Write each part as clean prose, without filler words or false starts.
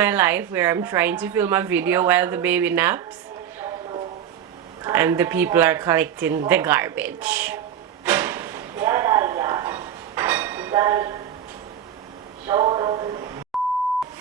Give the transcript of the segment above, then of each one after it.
my life where I'm trying to film a video while the baby naps and the people are collecting the garbage.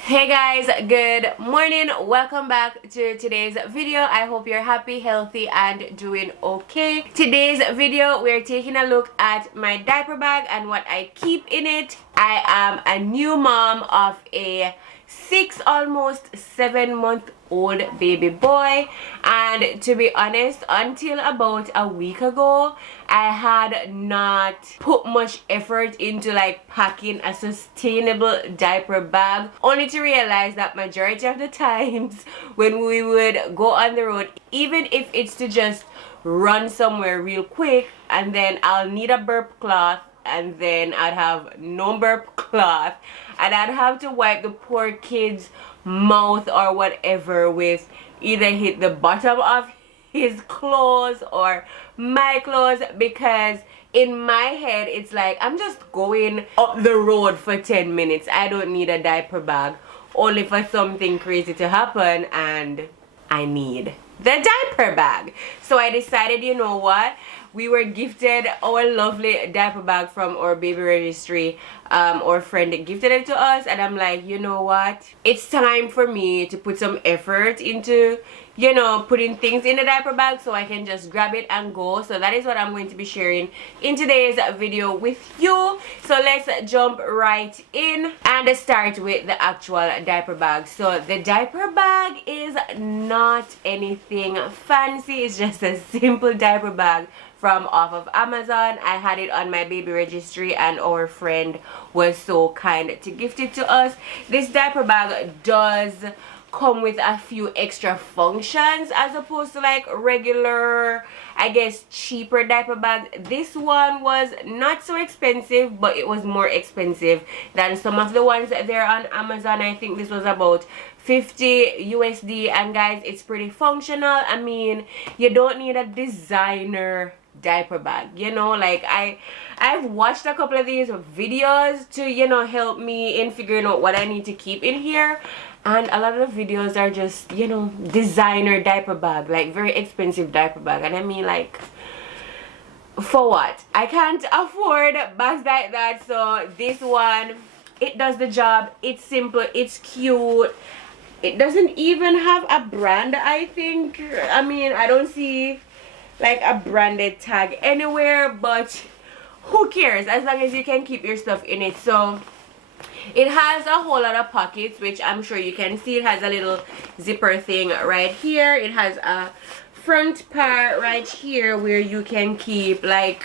Hey guys, good morning. Welcome back to today's video. I hope you're happy, healthy, and doing okay. Today's video, we're taking a look at my diaper bag and what I keep in it. I am a new mom of a 6, almost 7-month-old baby boy, and to be honest, until about a week ago, I had not put much effort into like packing a sustainable diaper bag, only to realize that majority of the times when we would go on the road, even if it's to just run somewhere real quick, and then I'll need a burp cloth, and then I'd have no burp cloth, and I'd have to wipe the poor kid's mouth or whatever with either hit the bottom of his clothes or my clothes, because in my head it's like I'm just going up the road for 10 minutes. I don't need a diaper bag, only for something crazy to happen and I need the diaper bag. So I decided, you know what, we were gifted our lovely diaper bag from our baby registry. Our friend gifted it to us, and I'm like, you know what, it's time for me to put some effort into, you know, putting things in the diaper bag so I can just grab it and go. So that is what I'm going to be sharing in today's video with you. So let's jump right in and start with the actual diaper bag. So the diaper bag is not anything fancy, it's just a simple diaper bag from off of Amazon. I had it on my baby registry and our friend was so kind to gift it to us. This diaper bag does come with a few extra functions as opposed to like regular, I guess, cheaper diaper bags. This one was not so expensive, but it was more expensive than some of the ones there on Amazon. I think this was about 50 USD, and guys, it's pretty functional. I mean, you don't need a designer diaper bag, you know, like I've watched a couple of these videos to, you know, help me in figuring out what I need to keep in here, and a lot of the videos are just, you know, designer diaper bag, like very expensive diaper bag, and I mean, like, for what? I can't afford bags like that. So this one, it does the job. It's simple, it's cute. It doesn't even have a brand, I think. I mean, I don't see like a branded tag anywhere, but who cares as long as you can keep your stuff in it. So it has a whole lot of pockets, which I'm sure you can see. It has a little zipper thing right here. It has a front part right here where you can keep like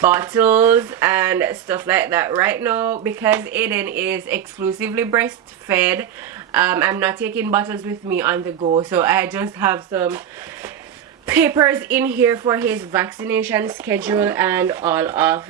bottles and stuff like that. Right now, because Aiden is exclusively breastfed, I'm not taking bottles with me on the go, so I just have some papers in here for his vaccination schedule and all of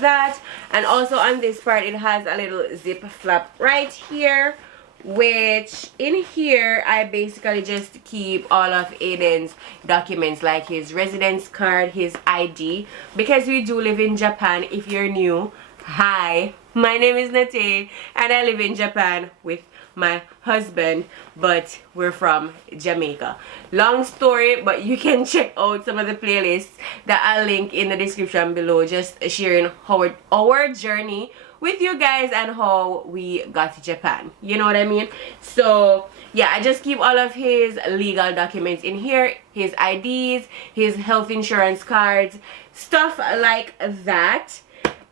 that. And also on this part, it has a little zip flap right here, which in here I basically just keep all of Aiden's documents, like his residence card, his ID, because we do live in Japan. If you're new, hi, my name is Natay and I live in Japan with my husband, but we're from Jamaica. Long story, but you can check out some of the playlists that I'll link in the description below, just sharing our journey with you guys and how we got to Japan, you know what I mean? So yeah, I just keep all of his legal documents in here, his IDs, his health insurance cards, stuff like that.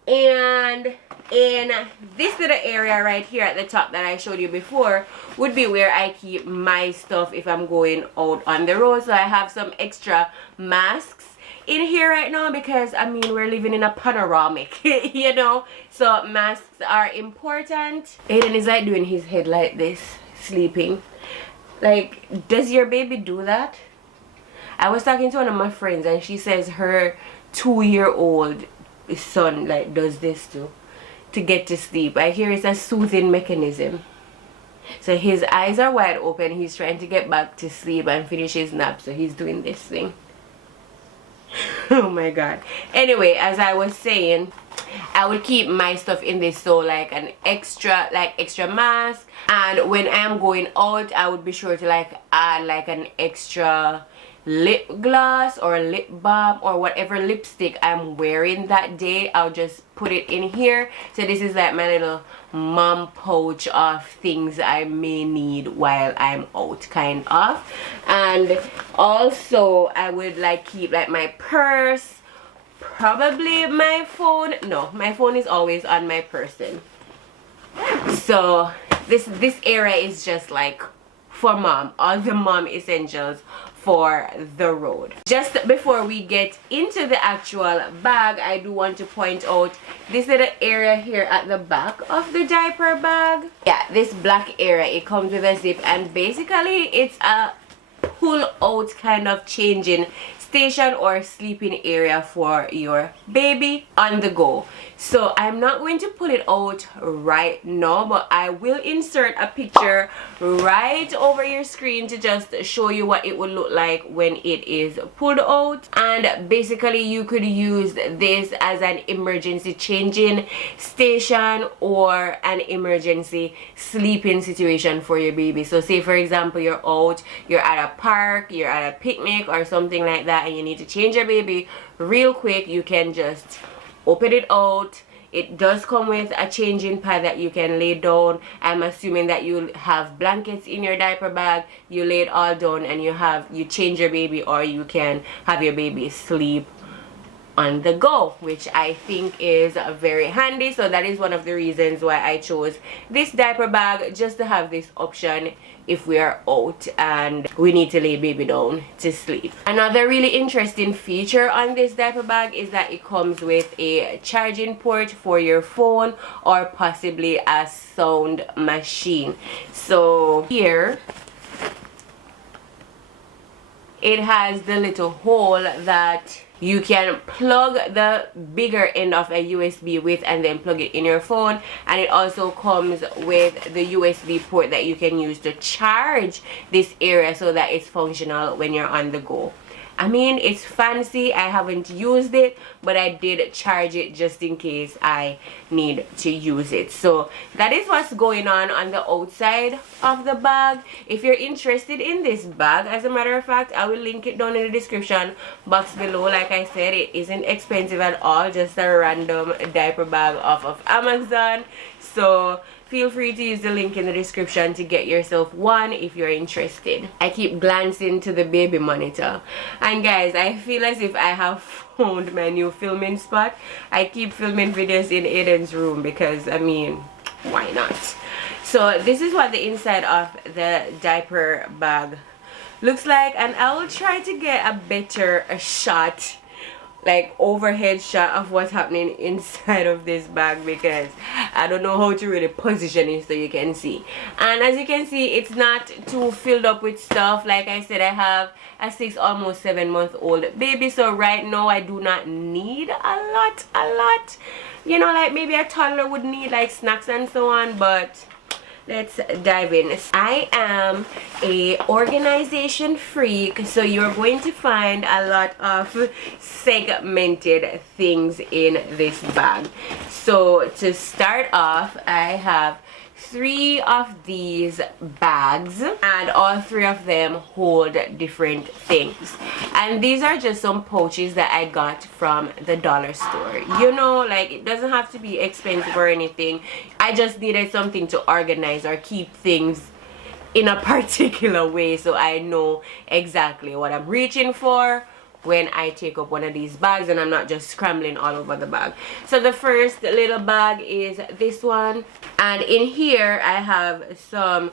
And in this little area right here at the top that I showed you before would be where I keep my stuff if I'm going out on the road. So I have some extra masks in here right now because, I mean, we're living in a panoramic, you know, so masks are important. Aiden is like doing his head like this, sleeping. Like, does your baby do that? I was talking to one of my friends and she says her 2-year-old son like does this too to get to sleep. I hear it's a soothing mechanism. So his eyes are wide open, he's trying to get back to sleep and finish his nap, so he's doing this thing. Oh my god. Anyway, as I was saying, I would keep my stuff in this, so like an extra mask, and when I'm going out I would be sure to like add like an extra lip gloss or lip balm or whatever lipstick I'm wearing that day. I'll just put it in here. So this is like my little mom pouch of things I may need while I'm out, kind of. And also I would like keep like my purse, probably my phone. No, my phone is always on my person. So this area is just like for mom, all the mom essentials for the road. Just before we get into the actual bag, I do want to point out this little area here at the back of the diaper bag. Yeah, this black area, it comes with a zip, and basically it's a pull out kind of changing station or sleeping area for your baby on the go. So I'm not going to pull it out right now, but I will insert a picture right over your screen to just show you what it would look like when it is pulled out. And basically you could use this as an emergency changing station or an emergency sleeping situation for your baby. So say for example you're out, you're at a park, you're at a picnic or something like that, and you need to change your baby real quick, you can just open it out. It does come with a changing pad that you can lay down. I'm assuming that you have blankets in your diaper bag. You lay it all down and you change your baby, or you can have your baby sleep on the go, which I think is very handy. So that is one of the reasons why I chose this diaper bag, just to have this option if we are out and we need to lay baby down to sleep. Another really interesting feature on this diaper bag is that it comes with a charging port for your phone or possibly a sound machine. So here it has the little hole that you can plug the bigger end of a USB with and then plug it in your phone, and it also comes with the USB port that you can use to charge this area so that it's functional when you're on the go. I mean, it's fancy. I haven't used it, but I did charge it just in case I need to use it. So that is what's going on the outside of the bag. If you're interested in this bag, as a matter of fact, I will link it down in the description box below. Like I said, it isn't expensive at all, just a random diaper bag off of Amazon. So feel free to use the link in the description to get yourself one if you're interested. I keep glancing to the baby monitor, and guys, I feel as if I have found my new filming spot. I keep filming videos in Aiden's room because, I mean, why not? So this is what the inside of the diaper bag looks like, and I will try to get a better shot, like overhead shot of what's happening inside of this bag, because I don't know how to really position it so you can see. And as you can see, it's not too filled up with stuff. Like I said, I have a 6, almost 7-month-old baby, so right now I do not need a lot, you know, like maybe a toddler would need like snacks and so on. But let's dive in. I am a organization freak, so you're going to find a lot of segmented things in this bag. So to start off, I have 3 of these bags, and all 3 of them hold different things. And these are just some pouches that I got from the dollar store. You know, like, it doesn't have to be expensive or anything. I just needed something to organize or keep things in a particular way, so I know exactly what I'm reaching for when I take up one of these bags, and I'm not just scrambling all over the bag. So the first little bag is this one, and in here I have some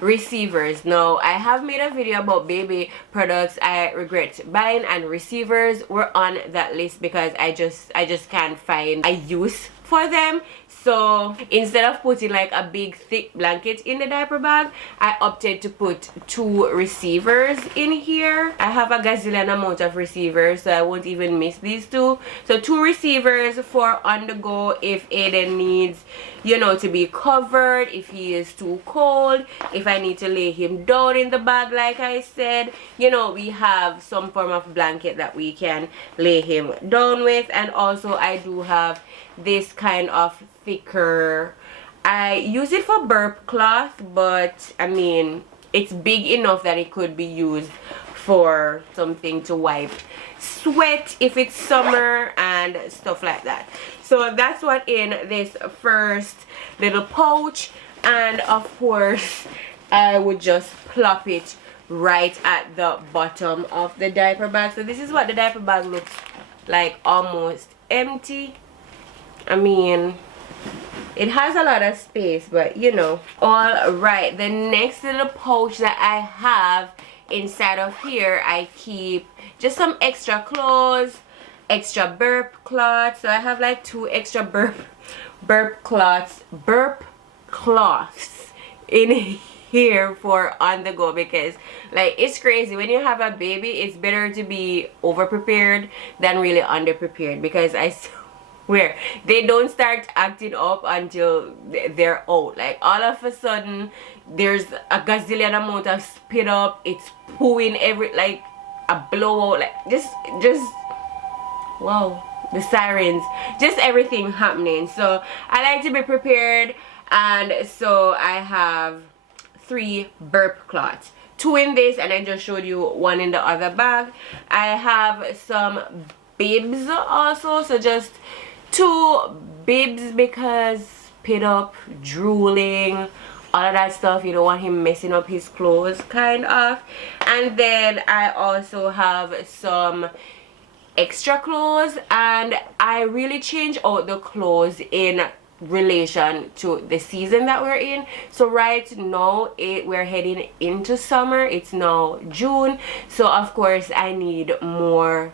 receivers. Now, I have made a video about baby products I regret buying, and receivers were on that list because I just can't find a use for them. So instead of putting like a big thick blanket in the diaper bag, I opted to put 2 receivers in here. I have a gazillion amount of receivers, so I won't even miss these 2. So 2 receivers for on the go if Aiden needs, you know, to be covered, if he is too cold, if I need to lay him down in the bag, like I said, you know, we have some form of blanket that we can lay him down with. And also I do have this kind of thicker. I use it for burp cloth, but I mean it's big enough that it could be used for something to wipe sweat if it's summer and stuff like that. So that's what in this first little pouch, and of course I would just plop it right at the bottom of the diaper bag. So this is what the diaper bag looks like, almost empty. I mean, it has a lot of space, but you know. All right, the next little pouch that I have inside of here, I keep just some extra clothes, extra burp cloths. So I have like 2 extra burp cloths in here for on the go, because like it's crazy when you have a baby. It's better to be over prepared than really under prepared, because I swear they don't start acting up until they're out. Like all of a sudden there's a gazillion amount of spit up, it's pooing every, like a blowout, like just wow, the sirens, just everything happening. So I like to be prepared, and so I have 3 burp cloths, 2 in this, and I just showed you 1 in the other bag. I have some bibs also, so just 2 bibs, because spit up, drooling, all of that stuff, you don't want him messing up his clothes kind of. And then I also have some extra clothes, and I really change out the clothes in relation to the season that we're in. So right now we're heading into summer. It's now June, so of course I need more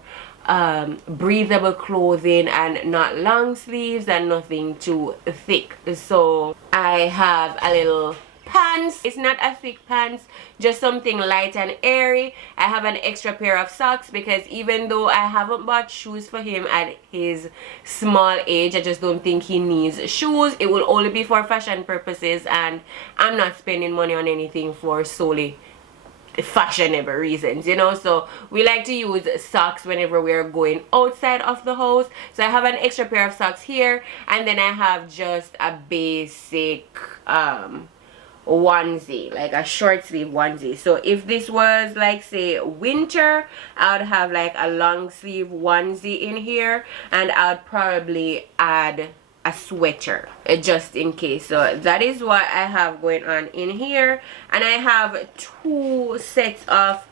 breathable clothing, and not long sleeves and nothing too thick. So I have a little pants. It's not a thick pants, just something light and airy. I have an extra pair of socks, because even though I haven't bought shoes for him at his small age, I just don't think he needs shoes. It will only be for fashion purposes, and I'm not spending money on anything for solely fashionable reasons, you know. So we like to use socks whenever we're going outside of the house. So I have an extra pair of socks here, and then I have just a basic onesie, like a short sleeve onesie. So if this was like say winter, I would have like a long sleeve onesie in here, and I would probably add a sweater just in case. So that is what I have going on in here. And I have 2 sets of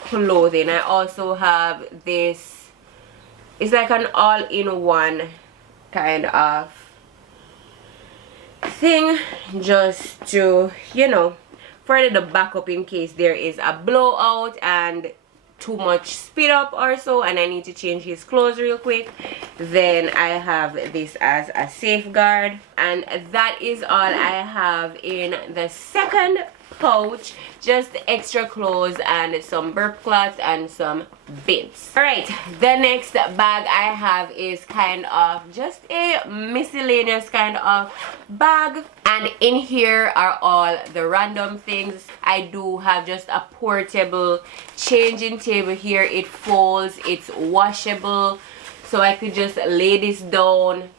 clothing. I also have this, it's like an all-in-one kind of thing, just to, you know, for the backup in case there is a blowout and too much spit up or so, and I need to change his clothes real quick. Then I have this as a safeguard, and that is all I have in the second pouch. Just extra clothes and some burp cloths and some bibs. Alright, the next bag I have is kind of just a miscellaneous kind of bag, and in here are all the random things. I do have just a portable changing table here. It folds, it's washable, so I could just lay this down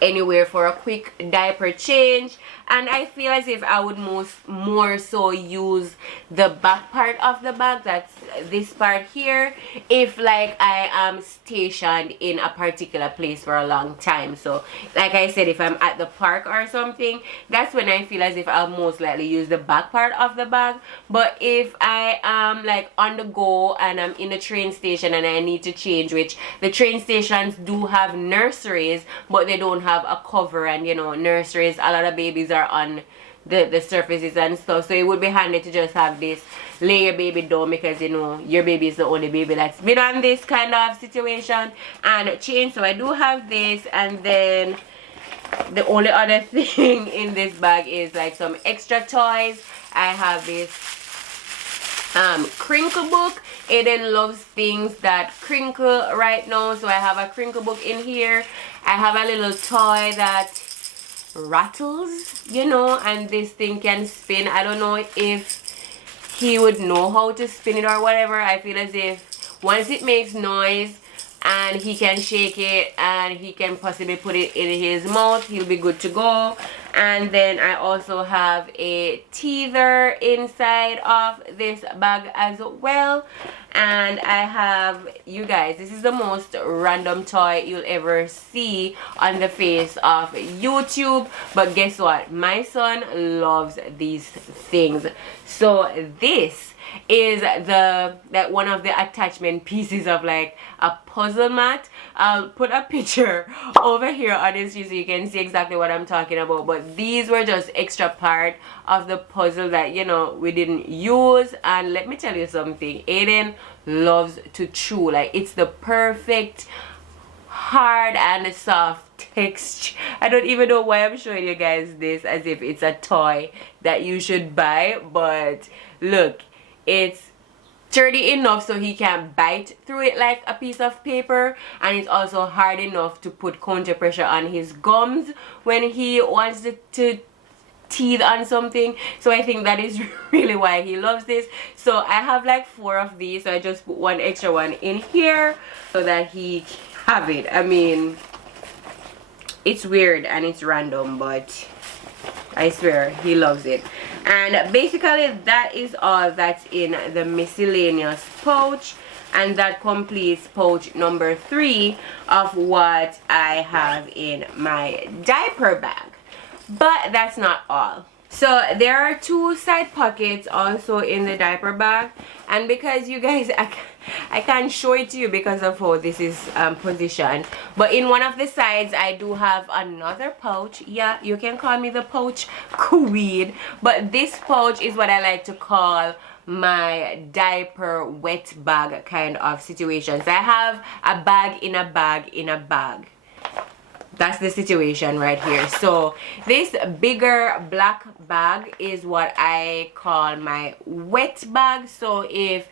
anywhere for a quick diaper change. And I feel as if I would more so use the back part of the bag, that's this part here, if like I am stationed in a particular place for a long time. So like I said, if I'm at the park or something, that's when I feel as if I'll most likely use the back part of the bag. But if I am like on the go and I'm in a train station and I need to change, which the train stations do have nurseries, but they don't have a cover, and you know, nurseries, a lot of babies are on the surfaces and stuff, so it would be handy to just have this, lay your baby down, because you know your baby is the only baby that's been on this kind of situation, and change. So I do have this, and then the only other thing in this bag is like some extra toys. I have this crinkle book. Aiden loves things that crinkle right now, so I have a crinkle book in here. I have a little toy that rattles, you know, and this thing can spin. I don't know if he would know how to spin it or whatever. I feel as if once it makes noise, and he can shake it and he can possibly put it in his mouth. He'll be good to go. And then I also have a teether inside of this bag as well. And I have, you guys, this is the most random toy you'll ever see on the face of YouTube, but guess what, my son loves these things. So this is that one of the attachment pieces of like a puzzle mat. I'll put a picture over here on this so you can see exactly what I'm talking about, but these were just extra part of the puzzle that, you know, we didn't use. And let me tell you something, Aiden loves to chew. Like, it's the perfect hard and soft texture. I don't even know why I'm showing you guys this as if it's a toy that you should buy, but look, it's sturdy enough so he can bite through it like a piece of paper, and it's also hard enough to put counter pressure on his gums when he wants to teeth on something. So I think that is really why he loves this. So I have like 4 of these, so I just put one extra one in here so that he can have it. I mean, it's weird and it's random, but I swear he loves it. And basically that is all that's in the miscellaneous pouch, and that completes pouch number 3 of what I have in my diaper bag. But that's not all. So there are 2 side pockets also in the diaper bag, and because you guys, I can't show it to you because of how this is positioned, but in one of the sides I do have another pouch. Yeah, you can call me the pouch queen, but this pouch is what I like to call my diaper wet bag kind of situation. So I have a bag in a bag in a bag. That's the situation right here. So this bigger black bag is what I call my wet bag. So if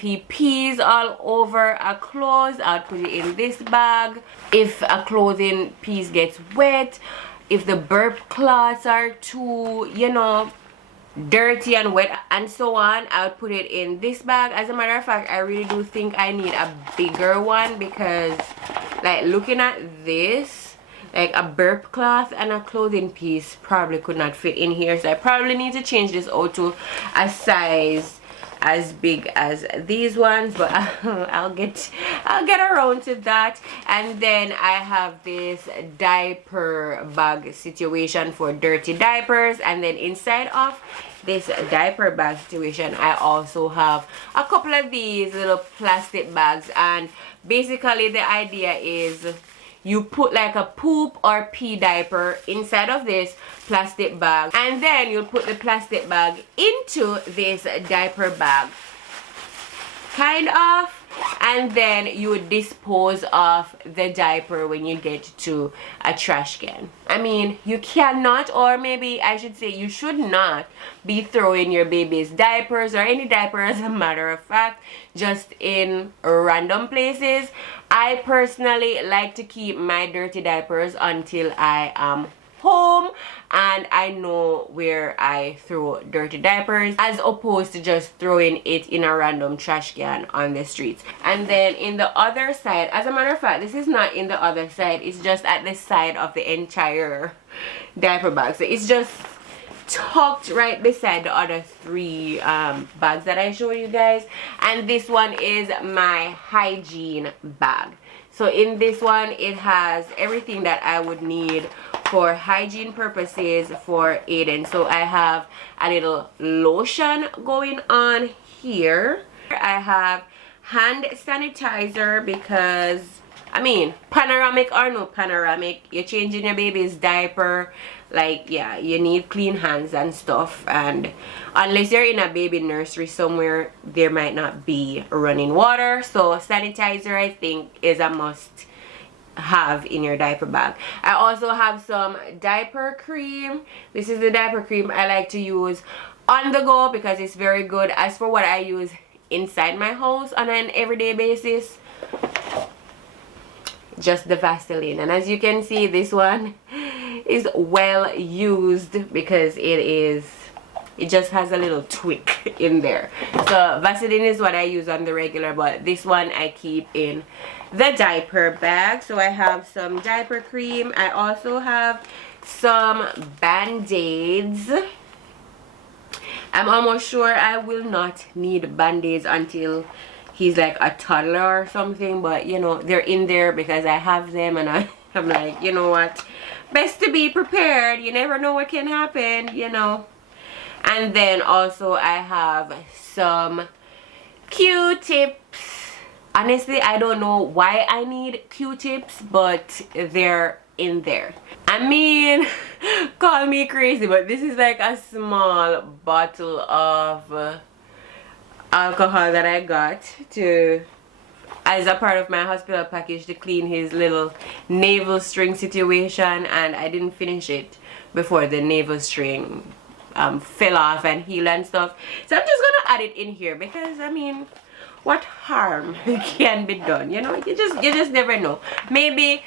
he pees all over a clothes, I'll put it in this bag. If a clothing piece gets wet, if the burp cloths are too, you know, dirty and wet and so on, I'll put it in this bag. As a matter of fact, I really do think I need a bigger one, because like looking at this, like a burp cloth and a clothing piece probably could not fit in here, so I probably need to change this out to a size as big as these ones, but I'll get around to that. And then I have this diaper bag situation for dirty diapers, and then inside of this diaper bag situation I also have a couple of these little plastic bags. And basically the idea is you put like a poop or pee diaper inside of this plastic bag, and then you'll put the plastic bag into this diaper bag, kind of, and then you would dispose of the diaper when you get to a trash can. I mean, you cannot, or maybe I should say you should not, be throwing your baby's diapers or any diaper, as a matter of fact, just in random places. I personally like to keep my dirty diapers until I am home and I know where I throw dirty diapers, as opposed to just throwing it in a random trash can on the streets. And then in the other side, as a matter of fact, this is not in the other side, it's just at the side of the entire diaper bag. So it's just tucked right beside the other 3 bags that I showed you guys. And this one is my hygiene bag. So in this one it has everything that I would need for hygiene purposes for Aiden. So I have a little lotion going on here. I have hand sanitizer because, I mean, panoramic or no panoramic, you're changing your baby's diaper, like, yeah, you need clean hands and stuff, and unless you're in a baby nursery somewhere, there might not be running water, so sanitizer I think is a must have in your diaper bag. I also have some diaper cream. This is the diaper cream I like to use on the go because it's very good. As for what I use inside my house on an everyday basis, just the Vaseline. And as you can see, this one is well used because it is it just has a little tweak in there. So Vaseline is what I use on the regular, but this one I keep in the diaper bag. So I have some diaper cream. I also have some band-aids. I'm almost sure I will not need band-aids until he's like a toddler or something, but you know, they're in there because I have them, and I'm like, you know what, best to be prepared. You never know what can happen, you know. And then also I have some Q-tips. Honestly, I don't know why I need Q-tips, but they're in there. I mean, call me crazy, but this is like a small bottle of alcohol that I got to as a part of my hospital package to clean his little navel string situation, and I didn't finish it before the navel string fell off and healed and stuff. So I'm just gonna add it in here because I mean, what harm can be done, you know? You just never know. Maybe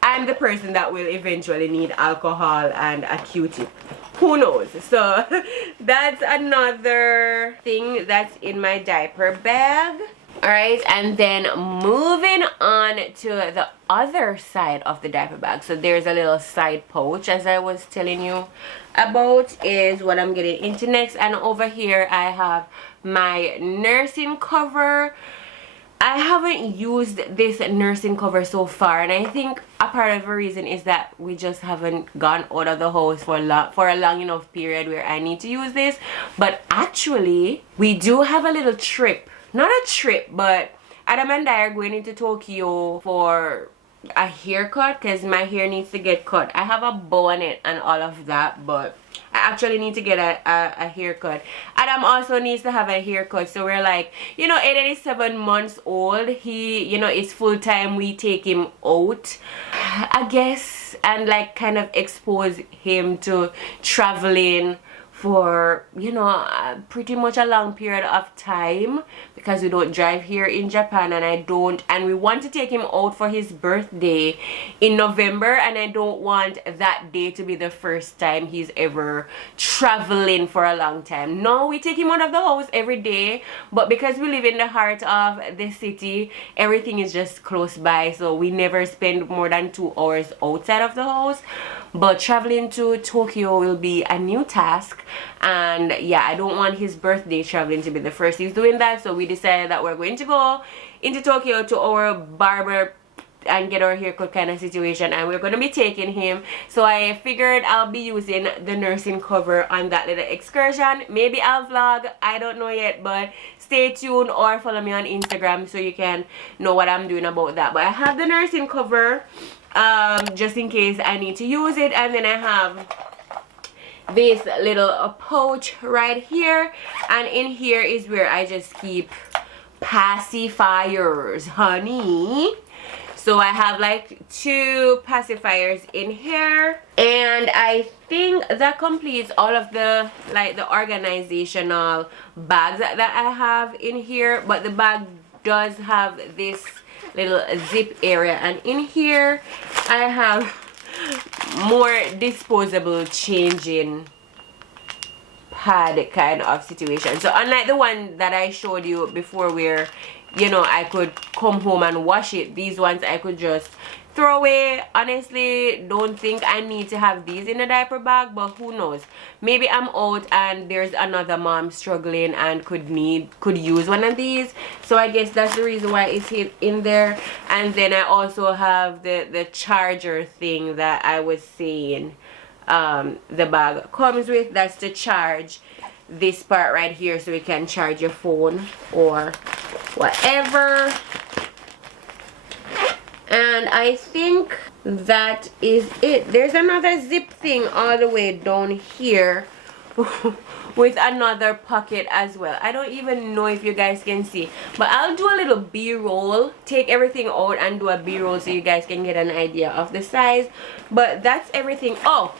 I'm the person that will eventually need alcohol and a Q-tip, who knows. So that's another thing that's in my diaper bag. All right, and then moving on to the other side of the diaper bag. So there's a little side pouch, as I was telling you about, is what I'm getting into next. And over here I have my nursing cover. I haven't used this nursing cover so far, and I think a part of the reason is that we just haven't gone out of the house for a long enough period where I need to use this. But actually, we do have a little trip. Not a trip, but Adam and I are going into Tokyo for a haircut because my hair needs to get cut. I have a bow on it and all of that, but I actually need to get a haircut. Adam also needs to have a haircut. So we're like, you know, 87 months old. He, you know, it's full time. We take him out, I guess, and like kind of expose him to traveling for, you know, pretty much a long period of time because we don't drive here in Japan, and we want to take him out for his birthday in November, and I don't want that day to be the first time he's ever traveling for a long time. No, we take him out of the house every day, but because we live in the heart of the city, everything is just close by, so we never spend more than 2 hours outside of the house. But traveling to Tokyo will be a new task, and yeah, I don't want his birthday traveling to be the first he's doing that. So we decided that we're going to go into Tokyo to our barber and get our haircut kind of situation, and we're going to be taking him. So I figured I'll be using the nursing cover on that little excursion. Maybe I'll vlog, I don't know yet, but stay tuned or follow me on Instagram so you can know what I'm doing about that. But I have the nursing cover just in case I need to use it, and then I have this little pouch right here, and in here is where I just keep pacifiers, honey. So I have like 2 pacifiers in here, and I think that completes all of the like the organizational bags that I have in here. But the bag does have this little zip area, and in here I have more disposable changing pad kind of situation. So unlike the one that I showed you before where, you know, I could come home and wash it, these ones I could just throw away. Honestly, don't think I need to have these in a diaper bag, but who knows, maybe I'm out and there's another mom struggling and could use one of these. So I guess that's the reason why it's in there. And then I also have the charger thing that I was saying the bag comes with. That's to charge this part right here, so you can charge your phone or whatever. And I think that is it. There's another zip thing all the way down here with another pocket as well. I don't even know if you guys can see, but I'll do a little b-roll, take everything out and do a b-roll so you guys can get an idea of the size. But that's everything. Oh,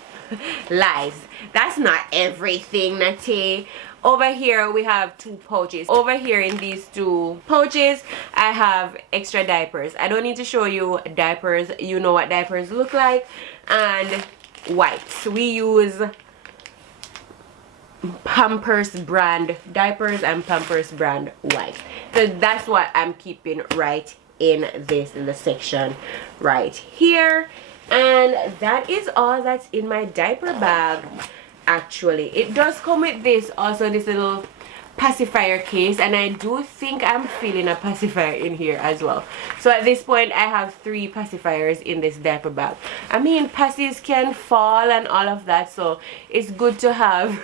lies, that's not everything, Natay. Over here we have 2 pouches. Over here in these 2 pouches I have extra diapers. I don't need to show you diapers, you know what diapers look like, and wipes. We use Pampers brand diapers and Pampers brand wipes. So that's what I'm keeping right in this little section right here. And that is all that's in my diaper bag. Actually, it does come with this also, this little pacifier case, and I do think I'm feeling a pacifier in here as well. So at this point I have 3 pacifiers in this diaper bag. I mean, pacifiers can fall and all of that, so it's good to have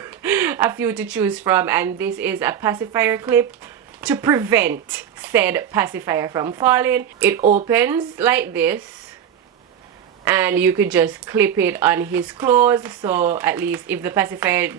a few to choose from. And this is a pacifier clip to prevent said pacifier from falling. It opens like this, and you could just clip it on his clothes, so at least if the pacifier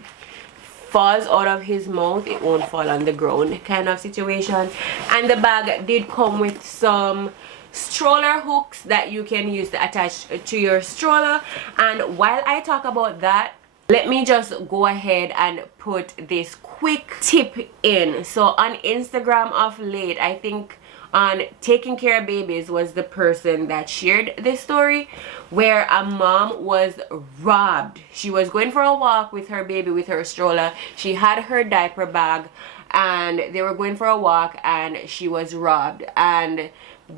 falls out of his mouth, it won't fall on the ground, kind of situation. And the bag did come with some stroller hooks that you can use to attach to your stroller. And while I talk about that, let me just go ahead and put this quick tip in. So on Instagram of late, I think on Taking Care of Babies was the person that shared this story, where a mom was robbed. She was going for a walk with her baby with her stroller. She had her diaper bag and they were going for a walk, and she was robbed. And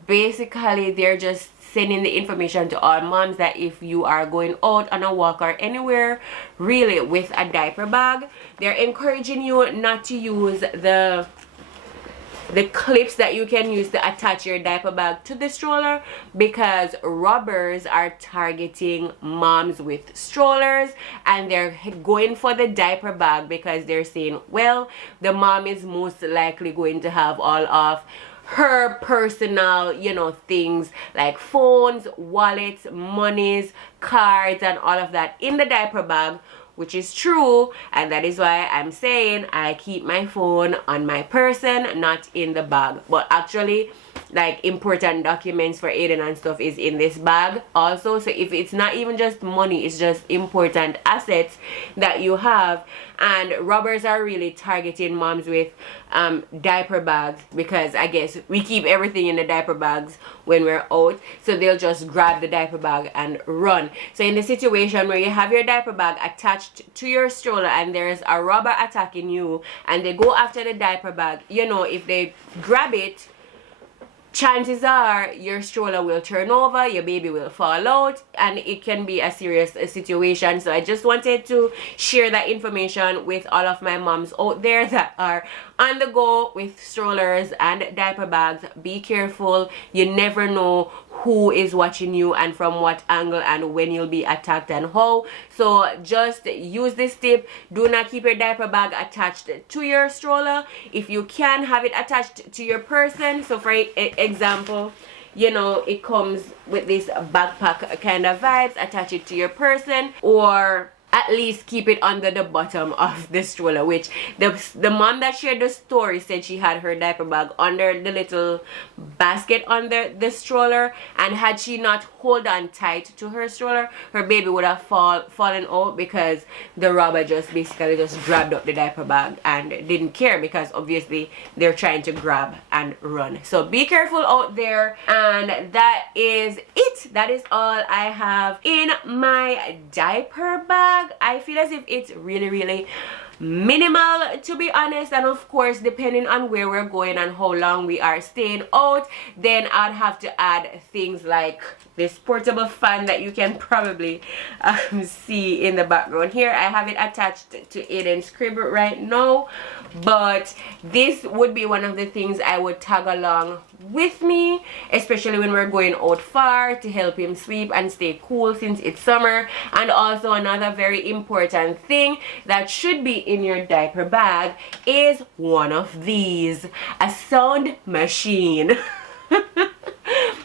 basically they're just sending the information to all moms that if you are going out on a walk or anywhere really with a diaper bag, they're encouraging you not to use the clips that you can use to attach your diaper bag to the stroller, because robbers are targeting moms with strollers, and they're going for the diaper bag because they're saying, well, the mom is most likely going to have all of her personal, you know, things like phones, wallets, monies, cards, and all of that in the diaper bag, which is true. And that is why I'm saying I keep my phone on my person, not in the bag. But actually, like, important documents for Aiden and stuff is in this bag also. So if it's not even just money, it's just important assets that you have. And robbers are really targeting moms with diaper bags, because I guess we keep everything in the diaper bags when we're out, so they'll just grab the diaper bag and run. So in the situation where you have your diaper bag attached to your stroller and there's a robber attacking you and they go after the diaper bag, you know, if they grab it, chances are your stroller will turn over, your baby will fall out, and it can be a serious situation. So I just wanted to share that information with all of my moms out there that are on the go with strollers and diaper bags. Be careful. You never know who is watching you and from what angle and when you'll be attacked and how. So just use this tip. Do not keep your diaper bag attached to your stroller. If you can, have it attached to your person. So for example, you know, it comes with this backpack kind of vibes, attach it to your person, or at least keep it under the bottom of the stroller, which the mom that shared the story said she had her diaper bag under the little basket under the stroller, and had she not hold on tight to her stroller, her baby would have fallen out, because the robber just basically just grabbed up the diaper bag and didn't care, because obviously they're trying to grab and run. So be careful out there. And that is it. That is all I have in my diaper bag. I feel as if it's really minimal, to be honest. And of course, depending on where we're going and how long we are staying out, then I'd have to add things like this portable fan that you can probably see in the background here. I have it attached to Aiden's crib right now, but this would be one of the things I would tag along with me, especially when we're going out far, to help him sleep and stay cool since it's summer. And also another very important thing that should be in your diaper bag is one of these, a sound machine.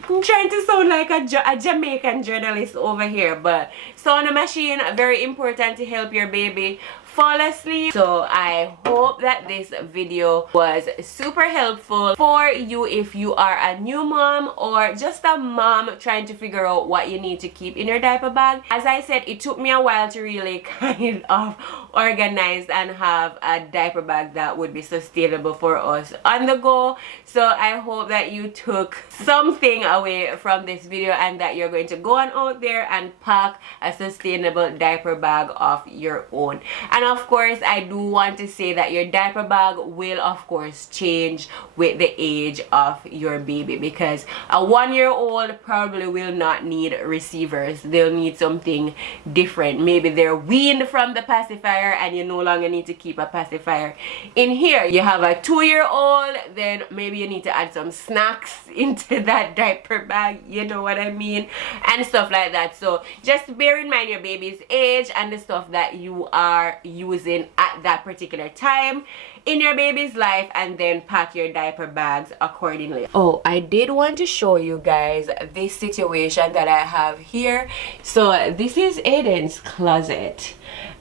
I'm trying to sound like a Jamaican journalist over here, but sound machine, very important to help your baby fall asleep. So I hope that this video was super helpful for you if you are a new mom or just a mom trying to figure out what you need to keep in your diaper bag. As I said, it took me a while to really kind of organize and have a diaper bag that would be sustainable for us on the go. So I hope that you took something away from this video, and that you're going to go on out there and pack a sustainable diaper bag of your own. And And of course, I do want to say that your diaper bag will of course change with the age of your baby, because a 1-year-old probably will not need receivers. They'll need something different. Maybe they're weaned from the pacifier and you no longer need to keep a pacifier in here. You have a 2-year-old, then maybe you need to add some snacks into that diaper bag, you know what I mean, and stuff like that. So just bear in mind your baby's age and the stuff that you are using at that particular time in your baby's life, and then pack your diaper bags accordingly. Oh, I did want to show you guys this situation that I have here. So this is Aiden's closet,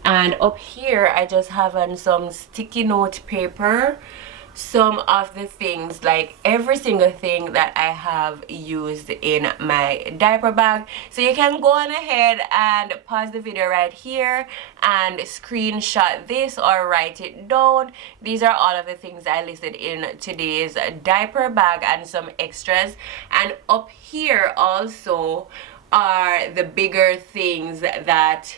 and up here I just have on some sticky note paper some of the things, like every single thing that I have used in my diaper bag. So you can go on ahead and pause the video right here and screenshot this or write it down. These are all of the things I listed in today's diaper bag and some extras. And up here also are the bigger things that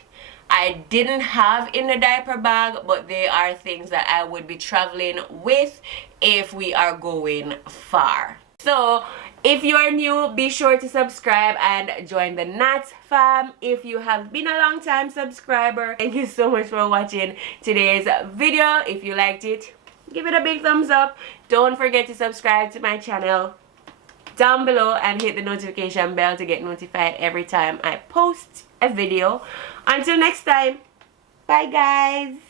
I didn't have in the diaper bag, but they are things that I would be traveling with if we are going far. So if you are new, be sure to subscribe and join the Nats fam. If you have been a long time subscriber, thank you so much for watching today's video. If you liked it, give it a big thumbs up. Don't forget to subscribe to my channel down below and hit the notification bell to get notified every time I post a video. Until next time, bye guys.